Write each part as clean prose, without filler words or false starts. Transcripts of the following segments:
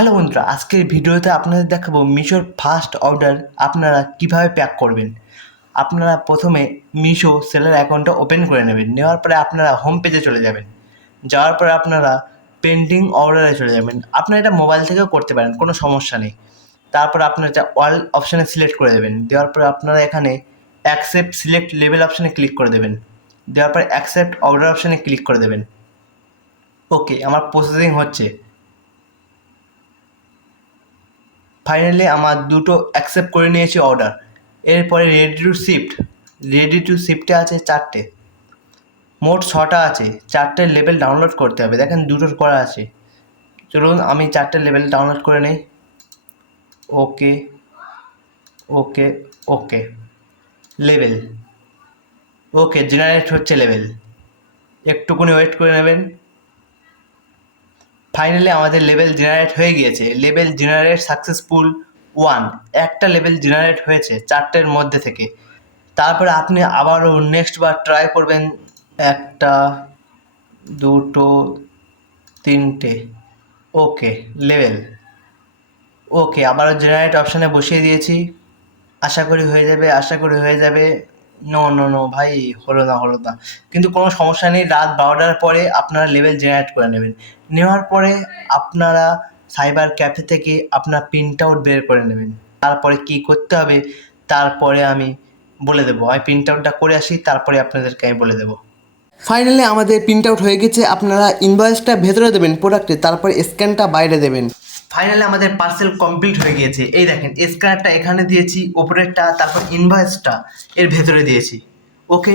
Hello বন্ধুরা, আজকের ভিডিওতে আপনাদের দেখাবো মিশোর ফার্স্ট অর্ডার আপনারা কিভাবে প্যাক করবেন। আপনারা প্রথমে মিশো সেলার অ্যাকাউন্টটা ওপেন করে নেবেন। নেওয়ার পরে আপনারা হোম পেজে চলে যাবেন। যাওয়ার পরে আপনারা পেন্ডিং অর্ডারে চলে যাবেন। আপনারা এটা মোবাইল থেকেও করতে পারেন, কোনো সমস্যা নেই। তারপর আপনারা এটা অল অপশানে সিলেক্ট করে দেবেন। দেওয়ার পরে আপনারা এখানে অ্যাকসেপ্ট সিলেক্ট লেভেল অপশানে ক্লিক করে দেবেন। দেওয়ার পরে অ্যাকসেপ্ট অর্ডার অপশানে ক্লিক করে দেবেন। ওকে, আমার প্রসেসিং হচ্ছে। ফাইনালি আমার দুটো অ্যাকসেপ্ট করে নিয়েছি অর্ডার। এরপরে রেডি টু শিফটে আছে 4টে, মোট 6টা আছে। 4টে লেভেল ডাউনলোড করতে হবে। দেখেন দুটোর করা আছে। চলুন আমি 4টে লেভেল ডাউনলোড করে নিই। ওকে ওকে ওকে, লেভেল ওকে, জেনারেট হচ্ছে লেভেল। একটুকুনি ওয়েট করে নেবেন। ফাইনালি আমাদের লেভেল জেনারেট হয়ে গিয়েছে। লেভেল জেনারেট সাকসেসফুল 1, একটা লেভেল জেনারেট হয়েছে 4টের মধ্যে থেকে। তারপরে আপনি আবারও নেক্সট বার ট্রাই করবেন। 1টা 2টো 3টে, ওকে লেভেল, ওকে আবারও জেনারেট অপশানে বসিয়ে দিয়েছি। আশা করি হয়ে যাবে। নো নো নো ভাই, হলো না। কিন্তু কোনো সমস্যা নেই। রাত 12টার পরে আপনারা লেভেল জেনারেট করে নেবেন। নেওয়ার পরে আপনারা সাইবার ক্যাফে থেকে আপনার প্রিন্ট আউট বের করে নেবেন। তারপরে কী করতে হবে তারপরে আমি বলে দেবো। আমি প্রিন্ট আউটটা করে আসি, তারপরে আপনাদেরকে আমি বলে দেবো। ফাইনালি আমাদের প্রিন্ট আউট হয়ে গেছে। আপনারা ইনভয়েসটা ভেতরে দেবেন প্রোডাক্টে, তারপর স্ক্যানটা বাইরে দেবেন। ফাইনালি আমাদের পার্সেল কমপ্লিট হয়ে গিয়েছে। এই দেখেন স্ক্যানারটা এখানে দিয়েছি ওপরেরটা, তারপর ইনভয়েসটা এর ভেতরে দিয়েছি। ওকে,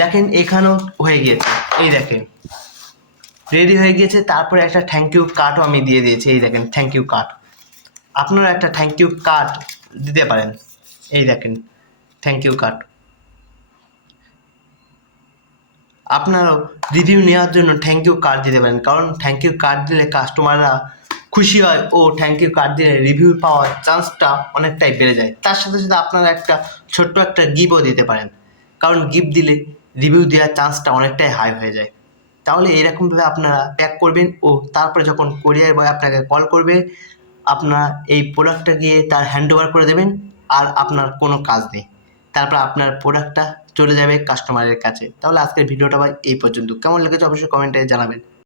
দেখেন এখানেও হয়ে গিয়েছে। এই দেখেন রেডি হয়ে গিয়েছে। তারপরে একটা থ্যাংক ইউ কার্ডও আমি দিয়ে দিয়েছি। এই দেখেন থ্যাংক ইউ কার্ড, আপনারা একটা থ্যাংক ইউ কার্ড দিতে পারেন। এই দেখেন থ্যাংক ইউ কার্ড। আপনারাও রিভিউ নেওয়ার জন্য থ্যাংক ইউ কার্ড দিতে পারেন, কারণ থ্যাংক ইউ কার্ড দিলে কাস্টমাররা খুশি হয় ও থ্যাংক ইউ কার্ড দিলে রিভিউ পাওয়ার চান্সটা অনেকটাই বেড়ে যায়। তার সাথে সাথে আপনারা একটা ছোট্ট একটা গিফটও দিতে পারেন, কারণ গিফট দিলে রিভিউ দেওয়ার চান্সটা অনেকটাই হাই হয়ে যায়। তাহলে এরকমভাবে আপনারা প্যাক করবেন ও তারপরে যখন কোরিয়ার বয় আপনাকে কল করবে, আপনার এই প্রোডাক্টটা গিয়ে তার হ্যান্ড ওভার করে দেবেন। আর আপনার কোনো কাজ নেই। তারপর আপনার প্রোডাক্টটা চলে যাবে কাস্টমারের কাছে। তাহলে আজকের ভিডিওটা ভাই এই পর্যন্ত। কেমন লেগেছে অবশ্যই কমেন্টে জানাবেন।